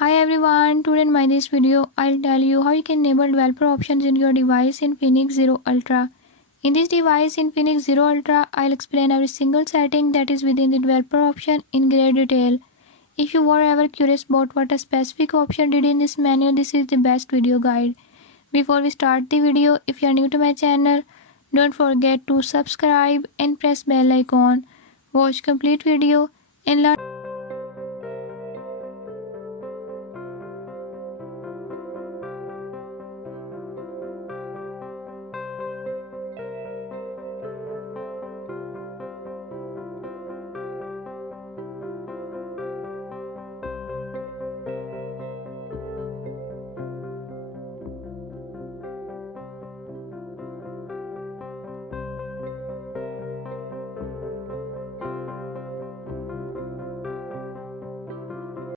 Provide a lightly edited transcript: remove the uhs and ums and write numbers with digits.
Hi everyone, today in this video I'll tell you how you can enable developer options in your device in Infinix Zero Ultra. In this device Infinix Zero Ultra, I'll explain every single setting that is within the developer option in great detail. If you were ever curious about what a specific option did in this menu, this is the best video guide. Before we start the video, if you are new to my channel, don't forget to subscribe and press bell icon. Watch complete video and learn